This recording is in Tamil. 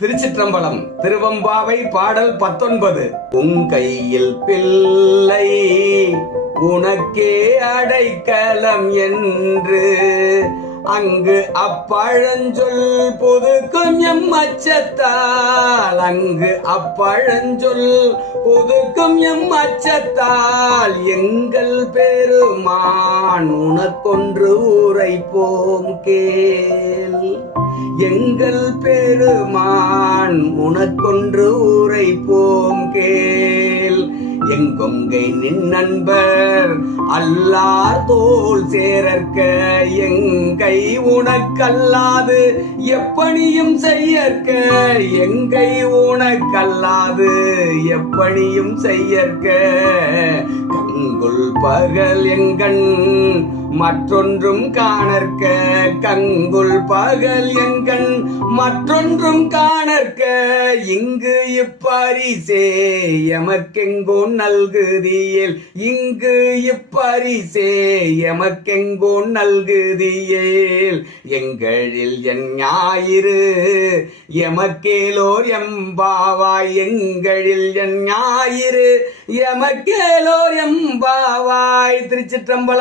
திருச்சிற்றம்பலம். திருவம்பாவை பாடல் 19. உங்கையில் பிள்ளை உனக்கே அடைக்கலம் என்று அங்கு அப்பழஞ்சொல் புதுக்கும் எம் அச்சத்தால், அங்கு அப்பழஞ்சொல் புதுக்கும் எம் அச்சத்தால் எங்கள் பெருமான் உனக்கொன்று உரைப்போம் கேள். எங்கள் பெருமான் உனக்கொன்று உரைப்போம் கேள். எங்கொங்கை நின் நண்பர் அல்லார் தோல் சேரற்க எங்கை உனக்கல்லாது எப்பணியும் செய்யற்க. எங்கை உனக்கல்லாது எப்பணியும் செய்யற்க. கங்குல் பகல் எங்கண் மற்றொன்றும் காணற்க. கங்குல் பகல் எங்கண் மற்றொன்றும் காணற்க. இங்கு இப்பரிசே எமக்கெங்கோ நல்குதியேல். இங்கு இப்பரிசே எமக்கெங்கோ நல்குதியேல். எங்களில் என் ஞாயிறு எமக்கேலோர் எம்பாவாய். எங்களில் என் ஞாயிறு எமக்கேலோர் எம்பாவாய். திருச்சிற்றம்பலம்.